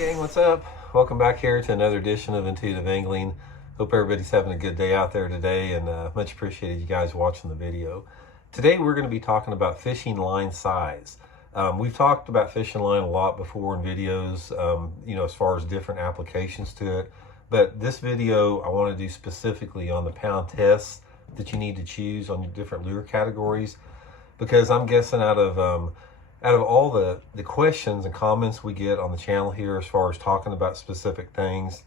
gang, what's up? Welcome back here to another edition of Intuitive Angling. Hope everybody's having a good day out there today, and much appreciated you guys watching the video. Today we're going to be talking about fishing line size. We've talked about fishing line a lot before in videos, as far as different applications to it. But this video I want to do specifically on the pound tests that you need to choose on your different lure categories, because I'm guessing out of all the questions and comments we get on the channel here as far as talking about specific things,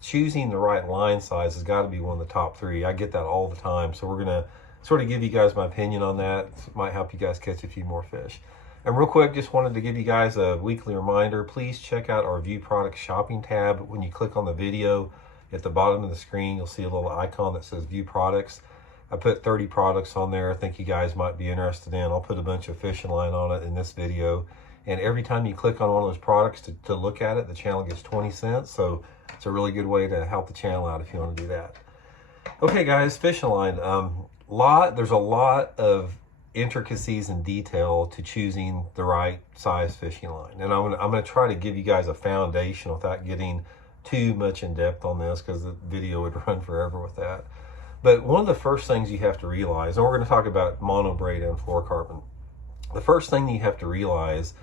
choosing the right line size has got to be one of the top three. I get that all the time. So we're going to sort of give you guys my opinion on that. It might help you guys catch a few more fish. And real quick, just wanted to give you guys a weekly reminder. Please check out our View Products shopping tab. When you click on the video, at the bottom of the screen, you'll see a little icon that says View Products. I put 30 products on there I think you guys might be interested in. I'll put a bunch of fishing line on it in this video. And every time you click on one of those products to look at it, the channel gets 20 cents. So it's a really good way to help the channel out if you want to do that. Okay, guys, fishing line. There's a lot of intricacies and detail to choosing the right size fishing line. And I'm gonna try to give you guys a foundation without getting too much in depth on this, because the video would run forever with that. But one of the first things you have to realize, and we're going to talk about mono braid and fluorocarbon. The first thing that you have to realize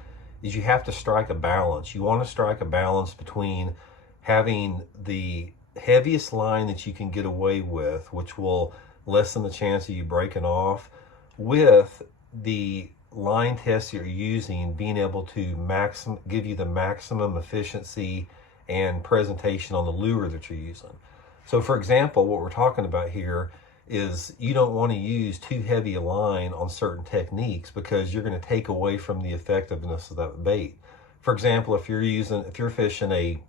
is you have to strike a balance. You want to strike a balance between having the heaviest line that you can get away with, which will lessen the chance of you breaking off, with the line test you're using being able to give you the maximum efficiency and presentation on the lure that you're using. So for example, what we're talking about here is you don't want to use too heavy a line on certain techniques, because you're going to take away from the effectiveness of that bait. For example, if you're fishing a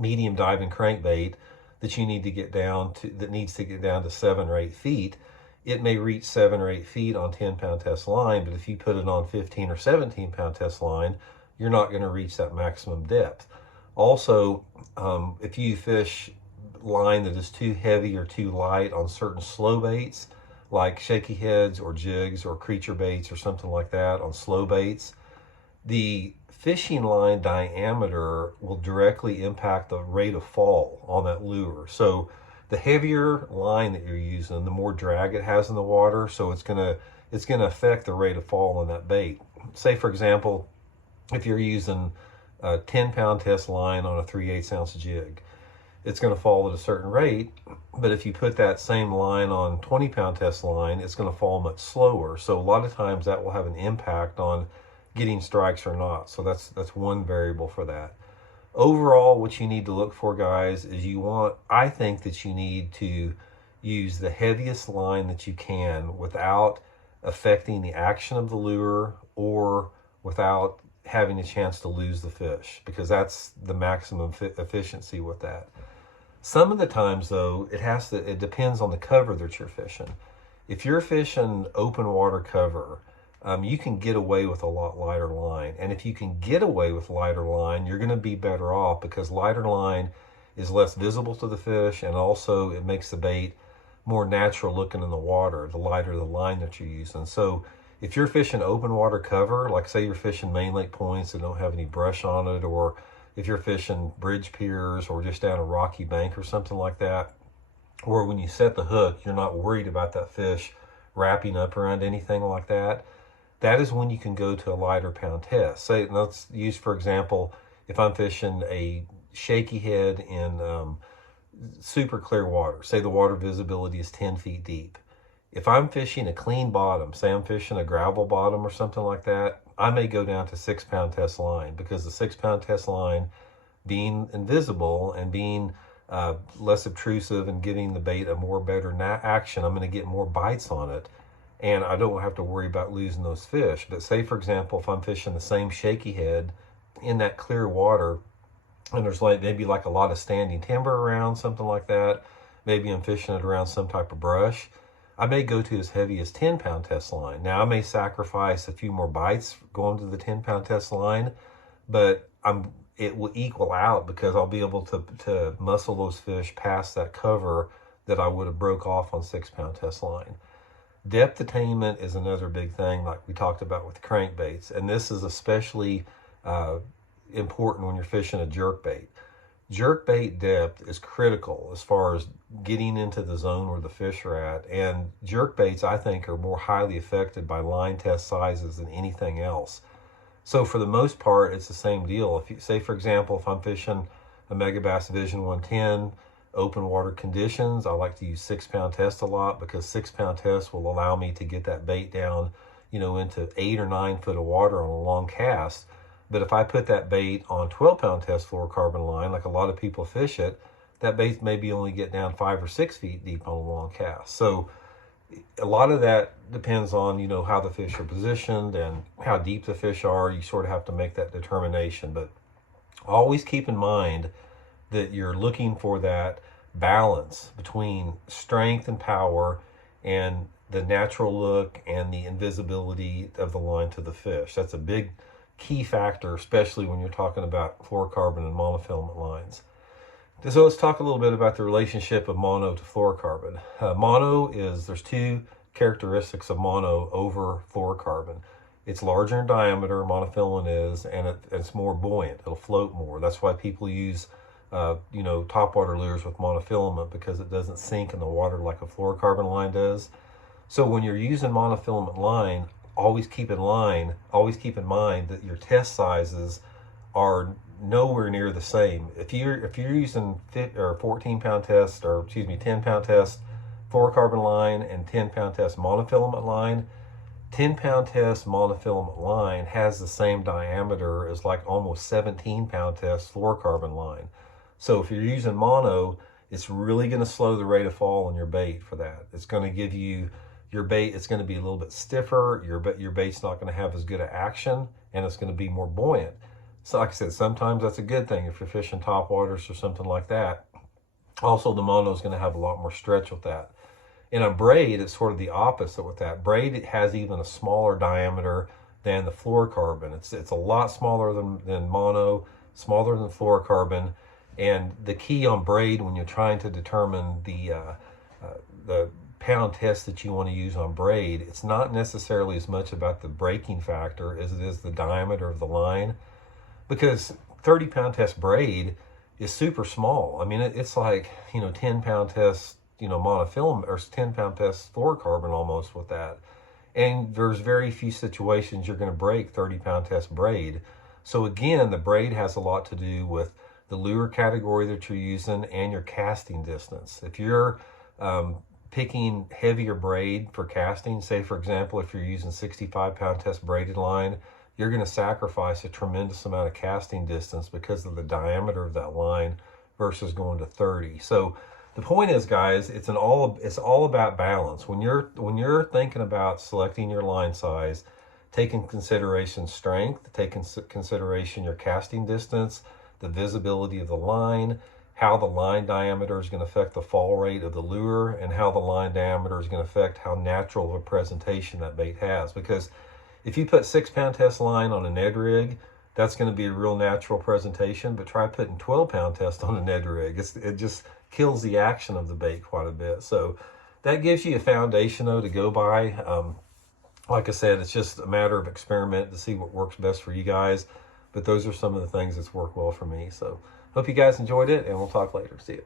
medium diving crankbait that needs to get down to 7 or 8 feet, it may reach 7 or 8 feet on 10-pound test line, but if you put it on 15 or 17-pound test line, you're not going to reach that maximum depth. Also, if you fish line that is too heavy or too light on certain slow baits like shaky heads or jigs or creature baits or something like that on slow baits, the fishing line diameter will directly impact the rate of fall on that lure. So the heavier line that you're using, the more drag it has in the water, so it's gonna affect the rate of fall on that bait. Say for example, if you're using a 10-pound test line on a 3/8 ounce jig, it's going to fall at a certain rate. But if you put that same line on 20-pound test line, it's going to fall much slower. So a lot of times that will have an impact on getting strikes or not. So that's one variable for that. Overall, what you need to look for, guys, is I think that you need to use the heaviest line that you can without affecting the action of the lure or without having a chance to lose the fish, because that's the maximum efficiency with that. Some of the times though, it depends on the cover that you're fishing. If you're fishing open water cover, you can get away with a lot lighter line. And if you can get away with lighter line, you're going to be better off, because lighter line is less visible to the fish, and also it makes the bait more natural looking in the water, the lighter the line that you're using. So if you're fishing open water cover, like say you're fishing main lake points that don't have any brush on it, or if you're fishing bridge piers or just down a rocky bank or something like that, or when you set the hook, you're not worried about that fish wrapping up around anything like that, that is when you can go to a lighter pound test. Say, let's use, for example, if I'm fishing a shaky head in super clear water, say the water visibility is 10 feet deep. If I'm fishing a clean bottom, say I'm fishing a gravel bottom or something like that, I may go down to 6-pound test line, because the 6-pound test line, being invisible and being less obtrusive and giving the bait a better action, I'm going to get more bites on it, and I don't have to worry about losing those fish. But say for example, if I'm fishing the same shaky head in that clear water, and there's maybe like a lot of standing timber around, something like that, maybe I'm fishing it around some type of brush, I may go to as heavy as 10-pound test line. Now I may sacrifice a few more bites going to the 10-pound test line, but it will equal out, because I'll be able to muscle those fish past that cover that I would have broke off on 6-pound test line. Depth attainment is another big thing, like we talked about with crankbaits, and this is especially important when you're fishing a jerkbait. Jerkbait depth is critical as far as getting into the zone where the fish are at. And jerkbaits, I think, are more highly affected by line test sizes than anything else. So for the most part, it's the same deal. If you say, for example, if I'm fishing a Megabass Vision 110, open water conditions, I like to use 6-pound test a lot, because 6-pound test will allow me to get that bait down, into 8 or 9 foot of water on a long cast. But if I put that bait on 12-pound test fluorocarbon line, like a lot of people fish it, that bait maybe only get down 5 or 6 feet deep on a long cast. So a lot of that depends on, how the fish are positioned and how deep the fish are. You sort of have to make that determination. But always keep in mind that you're looking for that balance between strength and power and the natural look and the invisibility of the line to the fish. That's a big key factor, especially when you're talking about fluorocarbon and monofilament lines. So let's talk a little bit about the relationship of mono to fluorocarbon. There's two characteristics of mono over fluorocarbon. It's larger in diameter, monofilament is, and it's more buoyant. It'll float more. That's why people use topwater lures with monofilament, because it doesn't sink in the water like a fluorocarbon line does. So when you're using monofilament line, always keep in mind that your test sizes are nowhere near the same. If you're using 14-pound test, or 10-pound test fluorocarbon line and 10-pound test monofilament line, 10-pound test monofilament line has the same diameter as like almost 17-pound test fluorocarbon line. So if you're using mono, it's really going to slow the rate of fall on your bait for that. It's going to give you your bait, it's going to be a little bit stiffer, your bait's not going to have as good an action, and it's going to be more buoyant. So like I said, sometimes that's a good thing if you're fishing top waters or something like that. Also, the mono is going to have a lot more stretch with that. In a braid, it's sort of the opposite with that. Braid, it has even a smaller diameter than the fluorocarbon. It's a lot smaller than mono, smaller than fluorocarbon. And the key on braid, when you're trying to determine the pound test that you want to use on braid, it's not necessarily as much about the breaking factor as it is the diameter of the line, because 30-pound test braid is super small. I mean, it's like 10-pound test monofilament, or 10-pound test fluorocarbon almost with that. And there's very few situations you're going to break 30-pound test braid. So again, the braid has a lot to do with the lure category that you're using and your casting distance. If you're picking heavier braid for casting, say for example, if you're using 65-pound test braided line, you're going to sacrifice a tremendous amount of casting distance because of the diameter of that line versus going to 30. So the point is, guys, it's all about balance. When you're thinking about selecting your line size, take in consideration strength, take in consideration your casting distance, the visibility of the line, how the line diameter is going to affect the fall rate of the lure, and how the line diameter is going to affect how natural of a presentation that bait has. Because if you put 6-pound test line on a Ned rig, that's going to be a real natural presentation, but try putting 12-pound test on a Ned rig. It just kills the action of the bait quite a bit. So that gives you a foundation, though, to go by. Like I said, it's just a matter of experiment to see what works best for you guys. But those are some of the things that's worked well for me. So hope you guys enjoyed it, and we'll talk later. See you.